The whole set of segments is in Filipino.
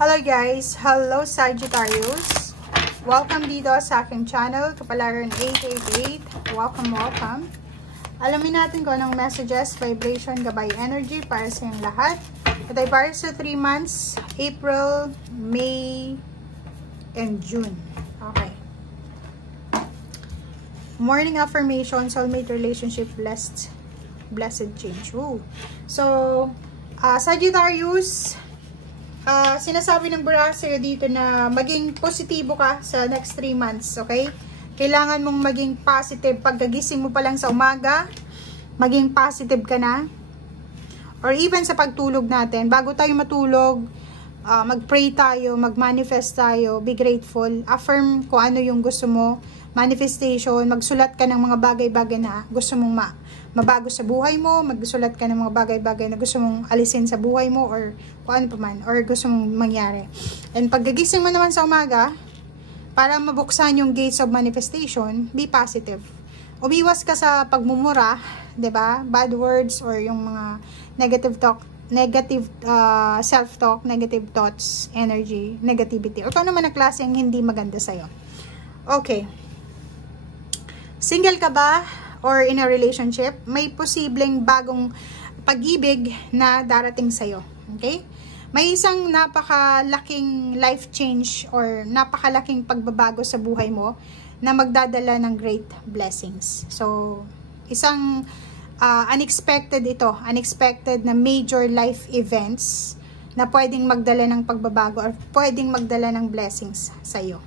Hello guys! Hello Sagittarius! Welcome dito sa aking channel, Kapalaran 888. Welcome! Alamin natin kung anong messages, vibration, gabay, energy para sa inyong lahat. Ito ay para sa 3 months, April, May, and June. Okay. Morning affirmation, soulmate relationship, blessed change. Ooh. So, Sagittarius, sinasabi ng baraha sa'yo dito na maging positibo ka sa next 3 months, okay? Kailangan mong maging positive. Pagkagising mo pa lang sa umaga, maging positive ka na. Or even sa pagtulog natin, bago tayo matulog, mag-pray tayo, mag-manifest tayo, be grateful, affirm kung ano yung gusto mo, manifestation, magsulat ka ng mga bagay-bagay na gusto mong mabago sa buhay mo, magsulat ka ng mga bagay-bagay na gusto mong alisin sa buhay mo, or kung ano pa man, or gusto mong mangyari. And pagkagising mo naman sa umaga, para mabuksan yung gates of manifestation, be positive. Umiwas ka sa pagmumura, 'di ba? Bad words or yung mga negative talk, negative self-talk, negative thoughts, energy, negativity, or kung ano man na klase ang hindi maganda sa'yo. Okay. Single ka ba or in a relationship? May posibleng bagong pag-ibig na darating sa'yo. Okay? May isang napakalaking life change or napakalaking pagbabago sa buhay mo na magdadala ng great blessings. So, isang unexpected ito. Unexpected na major life events na pwedeng magdala ng pagbabago or pwedeng magdala ng blessings sa'yo.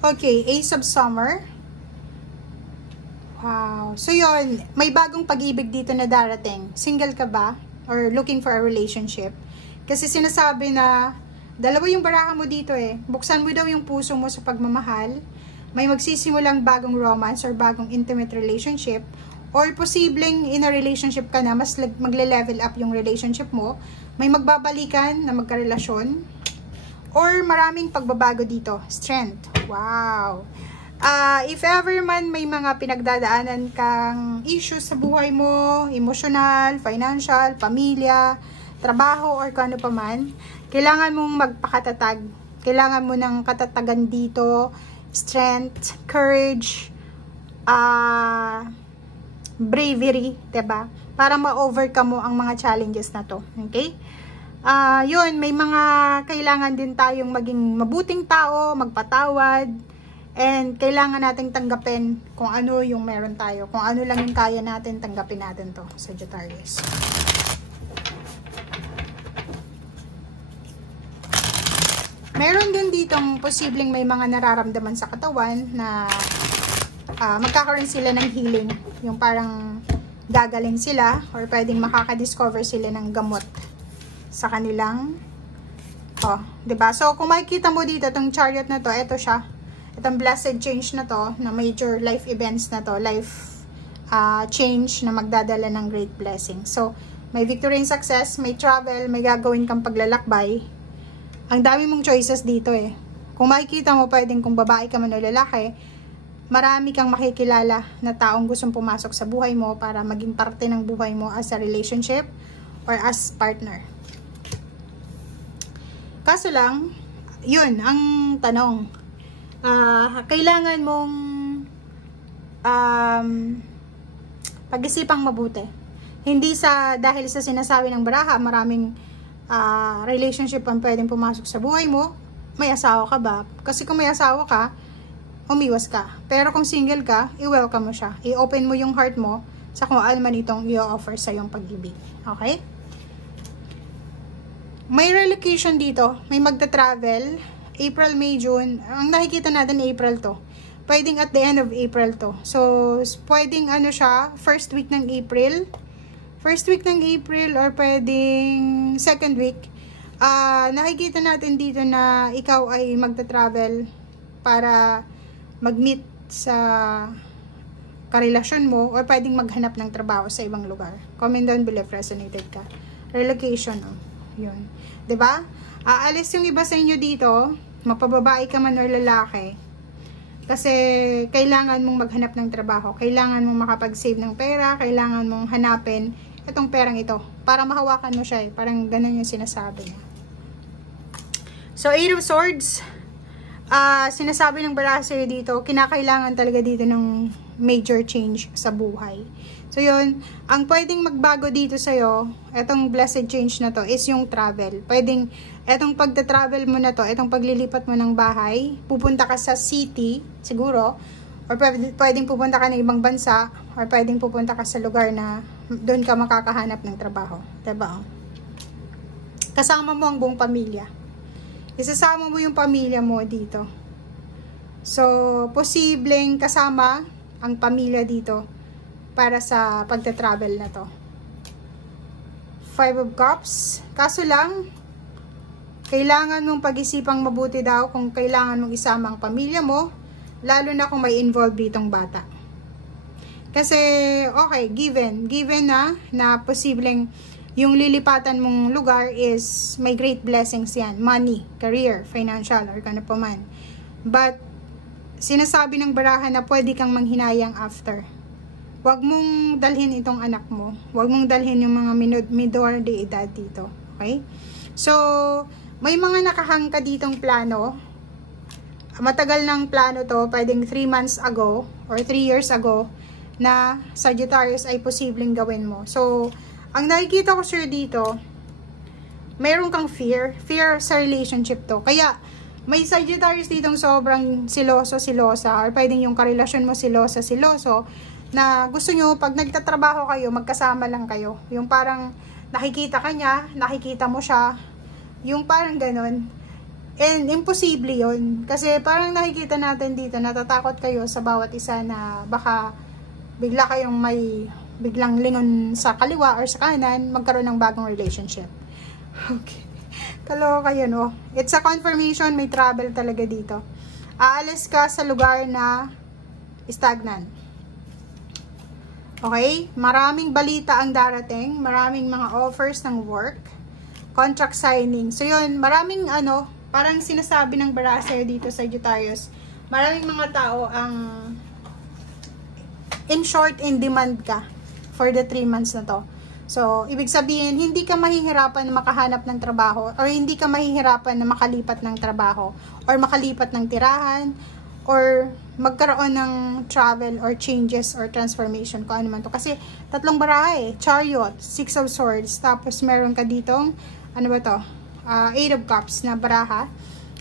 Okay, Ace of Summer. Wow. So yun, may bagong pag-ibig dito na darating. Single ka ba? Or looking for a relationship? Kasi sinasabi na, dalawa yung baraha mo dito eh. Buksan mo daw yung puso mo sa pagmamahal. May magsisimulang bagong romance or bagong intimate relationship. Or posibleng in a relationship ka na, mas magle-level up yung relationship mo. May magbabalikan na magkarelasyon. Or maraming pagbabago dito. Strength. Wow. If ever man may mga pinagdadaanan kang issues sa buhay mo, emotional, financial, pamilya, trabaho, or kung ano pa man, kailangan mong magpakatatag. Kailangan mo ng katatagan dito, strength, courage, bravery, diba? Para ma-overcome mo ang mga challenges na to. Okay? Yun, may mga kailangan din tayong maging mabuting tao, magpatawad, and kailangan nating tanggapin kung ano yung meron tayo. Kung ano lang yung kaya natin, tanggapin natin to, Sagittarius. Meron din ditong posibleng may mga nararamdaman sa katawan na magkakaroon sila ng healing. Yung parang gagaling sila or pwedeng makaka-discover sila ng gamot sa kanilang, diba? So, kung makikita mo dito, itong chariot na to, ito siya. Itong blessed change na to, na major life events na to, life change na magdadala ng great blessing. So, may victory and success, may travel, may gagawin kang paglalakbay. Ang dami mong choices dito eh. Kung makikita mo, pwedeng kung babae ka man o lalaki, marami kang makikilala na taong gustong pumasok sa buhay mo para maging parte ng buhay mo as a relationship or as partner. Kaso lang, yun, ang tanong, kailangan mong pag-isipang mabuti. Hindi dahil sa sinasabi ng baraha, maraming relationship ang pwedeng pumasok sa buhay mo, may asawa ka ba? Kasi kung may asawa ka, umiwas ka. Pero kung single ka, i-welcome mo siya. I-open mo yung heart mo sa kung ano man itong i-offer sa yung pag-ibig. Okay? May relocation dito, may magta-travel, April, May, June. Ang nakikita natin April to. Pwedeng at the end of April to. So, pwedeng ano siya, first week ng April. First week ng April or pwedeng second week. Nakikita natin dito na ikaw ay magta-travel para mag-meet sa karelasyon mo or pwedeng maghanap ng trabaho sa ibang lugar. Comment down below if resonated ka. Relocation, oh. Yun. 'Di ba? Aalis yung iba sa inyo dito, mapababae ka man or lalaki. Kasi kailangan mong maghanap ng trabaho. Kailangan mong makapag-save ng pera. Kailangan mong hanapin itong perang ito. Para mahawakan mo siya. Parang ganun yung sinasabi niya. So, 8 of Swords. Sinasabi ng Barasir dito, kinakailangan talaga dito ng major change sa buhay. So, yun. Ang pwedeng magbago dito sa'yo, itong blessed change na to, is yung travel. Pwedeng, itong pagta-travel mo na to, itong paglilipat mo ng bahay, pupunta ka sa city, siguro, or pwedeng pupunta ka ng ibang bansa, or pwedeng pupunta ka sa lugar na doon ka makakahanap ng trabaho. Diba? Kasama mo ang buong pamilya. Isasama mo yung pamilya mo dito. So, posibleng kasama ang pamilya dito para sa pagta-travel na to. 5 of Cups. Kaso lang, kailangan mong pag-isipang mabuti daw kung kailangan mong isama ang pamilya mo, lalo na kung may involved ditong bata. Kasi, okay, given na posibleng yung lilipatan mong lugar is may great blessings yan. Money, career, financial, or kano pa man. But, sinasabi ng barahan na pwede kang manghinayang after. Huwag mong dalhin itong anak mo. Huwag mong dalhin yung mga minor de edad dito. Okay? So, may mga nakahang ka ditong plano. Matagal ng plano to, pwedeng 3 months ago or 3 years ago na Sagittarius ay posibleng gawin mo. So, ang nakikita ko sir dito, mayroon kang fear sa relationship to. Kaya, may Sagittarius ditong sobrang silosa, or pwedeng yung karelasyon mo siloso, na gusto nyo, pag nagtatrabaho kayo, magkasama lang kayo. Yung parang nakikita ka niya, nakikita mo siya, yung parang ganun. And imposible yun. Kasi parang nakikita natin dito, natatakot kayo sa bawat isa na baka bigla kayong may biglang lingon sa kaliwa or sa kanan, magkaroon ng bagong relationship. Okay. Kaloka yun, oh. It's a confirmation, may travel talaga dito. Aalis ka sa lugar na stagnant. Okay? Maraming balita ang darating, maraming mga offers ng work, contract signing. So yun, maraming parang sinasabi ng Barasir dito sa Sagittarius, maraming mga tao ang in short, in demand ka for the 3 months na to. So, ibig sabihin, hindi ka mahihirapan na makahanap ng trabaho or hindi ka mahihirapan na makalipat ng trabaho or makalipat ng tirahan or magkaroon ng travel or changes or transformation kung ano man to. Kasi, tatlong baraha Chariot, 6 of Swords, tapos meron ka ditong, 8 of Cups na baraha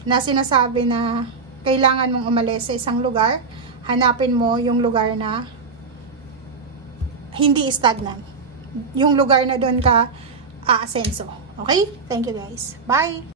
na sinasabi na kailangan mong umalis sa isang lugar, hanapin mo yung lugar na hindi stagnant. Yung lugar na doon ka aasenso. Okay? Thank you guys. Bye!